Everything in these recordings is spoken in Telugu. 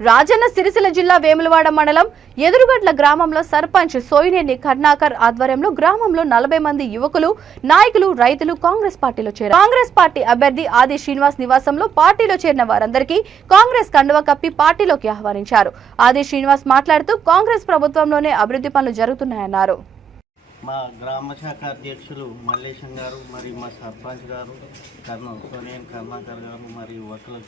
రాజన్న సిరిసిల్ల జిల్లా వేములవాడ మండలం ఎదురుగడ్ల గ్రామంలో సర్పంచ్ సోయినేని కర్ణాకర్ ఆధ్వర్యంలో గ్రామంలో 40 మంది యువకులు నాయకులు రైతులు కాంగ్రెస్ పార్టీలో చేరారు. కాంగ్రెస్ పార్టీ అభ్యర్థి ఆది శ్రీనివాస్ నివాసంలో పార్టీలో చేరిన వారందరికీ కాంగ్రెస్ కండువా కప్పి పార్టీలోకి ఆహ్వానించారు. ఆది శ్రీనివాస్ మాట్లాడుతూ కాంగ్రెస్ ప్రభుత్వంలోనే అభివృద్ధి పనులు జరుగుతున్నాయన్నారు. మా గ్రామ శాఖ అధ్యక్షులు మల్లేశం గారు మరియు మా సర్పంచ్ గారు సోనియన్ కర్ణాకర్ గారు మరియు యువకులు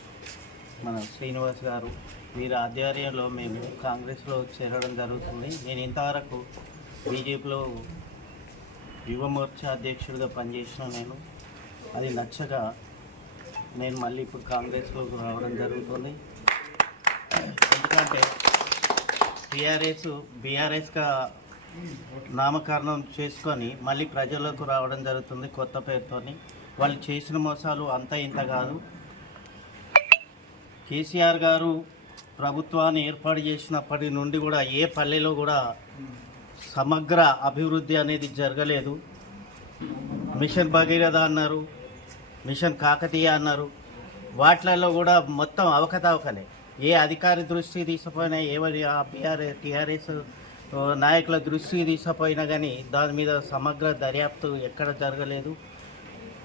మన శ్రీనివాస్ గారు వీరి ఆధ్వర్యంలో మేము కాంగ్రెస్లో చేరడం జరుగుతుంది. నేను ఇంతవరకు బీజేపీలో యువ మోర్చా అధ్యక్షుడిగా పనిచేసిన అది నచ్చగా నేను మళ్ళీ ఇప్పుడు కాంగ్రెస్లోకి రావడం జరుగుతుంది. ఎందుకంటే బీఆర్ఎస్గా నామకరణం చేసుకొని మళ్ళీ ప్రజలకు రావడం జరుగుతుంది కొత్త పేరుతోని. వాళ్ళు చేసిన మోసాలు అంతా ఇంత కాదు. కేసీఆర్ గారు ప్రభుత్వాన్ని ఏర్పాటు చేసినప్పటి నుండి కూడా ఏ పల్లెలో కూడా సమగ్ర అభివృద్ధి అనేది జరగలేదు. మిషన్ భగీరథ అన్నారు, మిషన్ కాకతీయ అన్నారు, వాటిలలో కూడా మొత్తం అవకతవకలే. ఏ అధికారి దృష్టి తీసుకుపోయినా ఎవరి టీఆర్ఎస్ నాయకుల దృష్టి తీసుకుపోయినా కానీ దాని మీద సమగ్ర దర్యాప్తు ఎక్కడ జరగలేదు.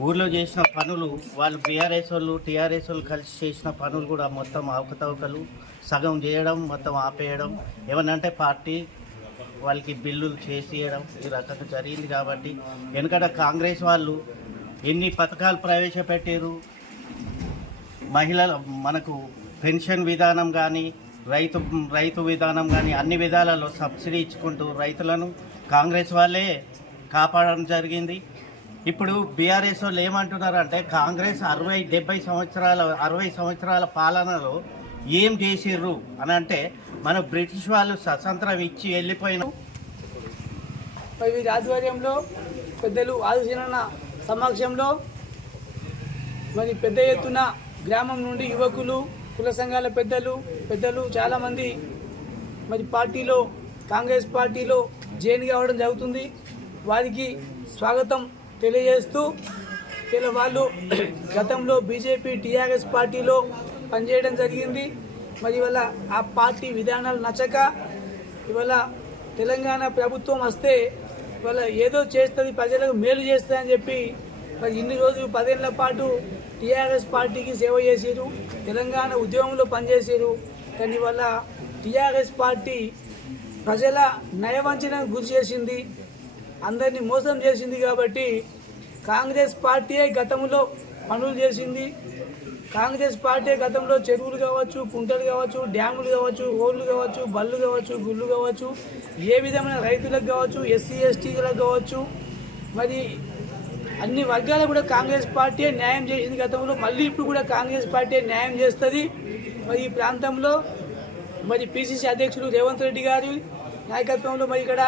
ఊర్లో చేసిన పనులు వాళ్ళు బీఆర్ఎస్ వాళ్ళు టీఆర్ఎస్ వాళ్ళు కలిసి చేసిన పనులు కూడా మొత్తం అవకతవకలు, సగం చేయడం మొత్తం ఆపేయడం, ఏమన్నంటే పార్టీ వాళ్ళకి బిల్లులు చేసేయడం ఈ రకంగా జరిగింది. కాబట్టి వెనుకట కాంగ్రెస్ వాళ్ళు ఎన్ని పథకాలు ప్రవేశపెట్టారు. మహిళలు మనకు పెన్షన్ విధానం కానీ రైతు విధానం కానీ అన్ని విధాలలో సబ్సిడీ ఇచ్చుకుంటూ రైతులను కాంగ్రెస్ వాళ్ళే కాపాడడం జరిగింది. ఇప్పుడు బీఆర్ఎస్ వాళ్ళు ఏమంటున్నారంటే కాంగ్రెస్ 60 సంవత్సరాల పాలనలో ఏం చేసిర్రు అని అంటే మన బ్రిటిష్ వాళ్ళు స్వతంత్రం ఇచ్చి వెళ్ళిపోయిన వీరి ఆధ్వర్యంలో పెద్దలు ఆదిశీనన్న సమక్షంలో మరి పెద్ద ఎత్తున గ్రామం నుండి యువకులు కుల సంఘాల పెద్దలు చాలామంది మరి పార్టీలో కాంగ్రెస్ పార్టీలో జాయిన్ కావడం జరుగుతుంది. వారికి స్వాగతం తెలియజేస్తూ వాళ్ళు గతంలో బీజేపీ టీఆర్ఎస్ పార్టీలో పనిచేయడం జరిగింది. మరి ఇవాళ ఆ పార్టీ విధానాలు నచ్చక ఇవాళ తెలంగాణ ప్రభుత్వం వస్తే ఇవాళ ఏదో చేస్తుంది, ప్రజలకు మేలు చేస్తుందని చెప్పి మరి ఇన్ని రోజులు 10 ఏళ్ల పాటు టీఆర్ఎస్ పార్టీకి సేవ చేసారు, తెలంగాణ ఉద్యమంలో పనిచేసారు. కానీ ఇవాళ టీఆర్ఎస్ పార్టీ ప్రజల నయవంచనకు గురి చేసింది, అందరినీ మోసం చేసింది. కాబట్టి కాంగ్రెస్ పార్టీయే గతంలో పనులు చేసింది. కాంగ్రెస్ పార్టీ గతంలో చెరువులు కావచ్చు, కుంటలు కావచ్చు, డ్యాములు కావచ్చు, రోడ్లు కావచ్చు, బళ్ళు కావచ్చు, గుళ్ళు కావచ్చు, ఏ విధమైన రైతులకు కావచ్చు, ఎస్సీ ఎస్టీలకు కావచ్చు, మరి అన్ని వర్గాలకు కూడా కాంగ్రెస్ పార్టీ న్యాయం చేసింది గతంలో. మళ్ళీ ఇప్పుడు కూడా కాంగ్రెస్ పార్టీ న్యాయం చేస్తుంది. మరి ఈ ప్రాంతంలో మరి పిసిసి అధ్యక్షుడు రేవంత్ రెడ్డి గారి నాయకత్వంలో మరి ఇక్కడ